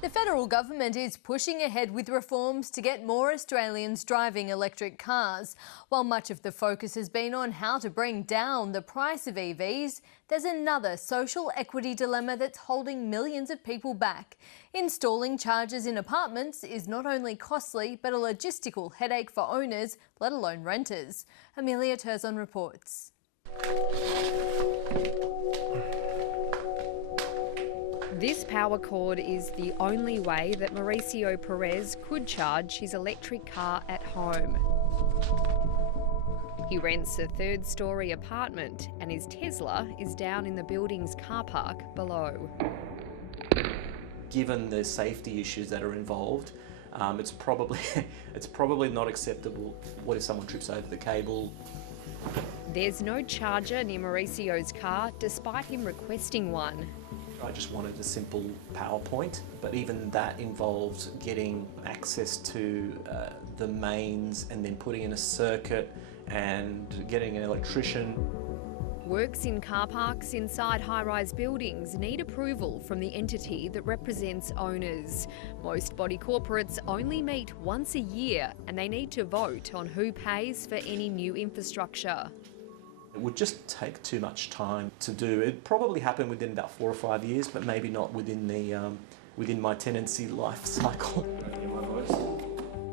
The federal government is pushing ahead with reforms to get more Australians driving electric cars. While much of the focus has been on how to bring down the price of EVs, there's another social equity dilemma that's holding millions of people back. Installing chargers in apartments is not only costly, but a logistical headache for owners, let alone renters. Emilia Terzon reports. This power cord is the only way that Mauricio Perez could charge his electric car at home. He rents a third-storey apartment and his Tesla is down in the building's car park below. Given the safety issues that are involved, it's probably not acceptable. What if someone trips over the cable? There's no charger near Mauricio's car, despite him requesting one. I just wanted a simple power point, but even that involved getting access to the mains and then putting in a circuit and getting an electrician. Works in car parks inside high-rise buildings need approval from the entity that represents owners. Most body corporates only meet once a year and they need to vote on who pays for any new infrastructure. It would just take too much time to do. It'd probably happen within about 4 or 5 years, but maybe not within my tenancy life cycle.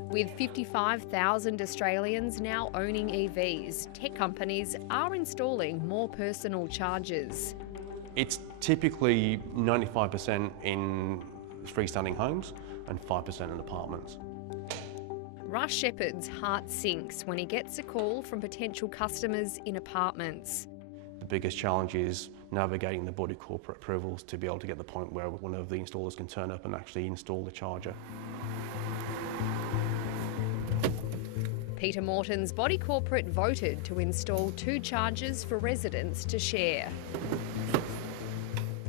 With 55,000 Australians now owning EVs, tech companies are installing more personal chargers. It's typically 95% in freestanding homes and 5% in apartments. Russ Shepherd's heart sinks when he gets a call from potential customers in apartments. The biggest challenge is navigating the body corporate approvals to be able to get the point where one of the installers can turn up and actually install the charger. Peter Morton's body corporate voted to install 2 chargers for residents to share.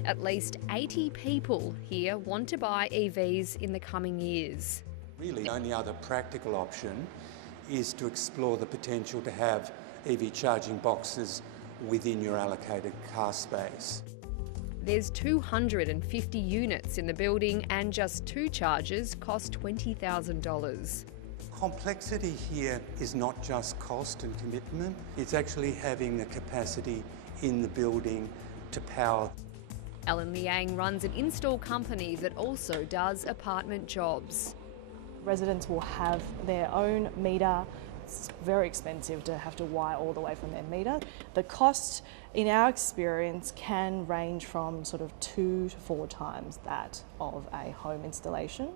At least 80 people here want to buy EVs in the coming years. Really, the only other practical option is to explore the potential to have EV charging boxes within your allocated car space. There's 250 units in the building and just 2 chargers cost $20,000. Complexity here is not just cost and commitment, it's actually having the capacity in the building to power. Alan Liang runs an install company that also does apartment jobs. Residents will have their own meter. It's very expensive to have to wire all the way from their meter. The cost, in our experience, can range from sort of 2 to 4 times that of a home installation.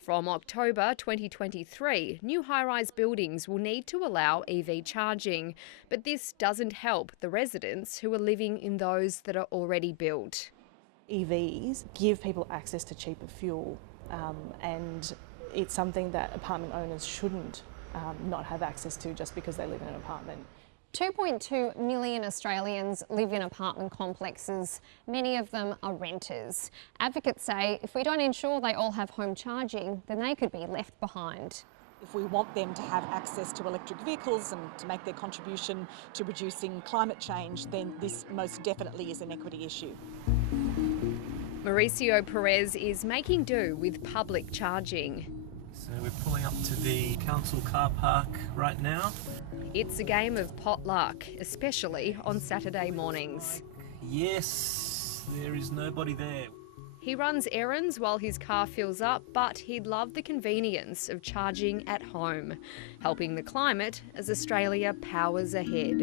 From October 2023, new high-rise buildings will need to allow EV charging, but this doesn't help the residents who are living in those that are already built. EVs give people access to cheaper fuel, and it's something that apartment owners shouldn't not have access to just because they live in an apartment. 2.2 million Australians live in apartment complexes. Many of them are renters. Advocates say if we don't ensure they all have home charging, then they could be left behind. If we want them to have access to electric vehicles and to make their contribution to reducing climate change, then this most definitely is an equity issue. Mauricio Perez is making do with public charging. So we're pulling up to the council car park right now. It's a game of potluck, especially on Saturday mornings. Yes, there is nobody there. He runs errands while his car fills up, but he'd love the convenience of charging at home, helping the climate as Australia powers ahead.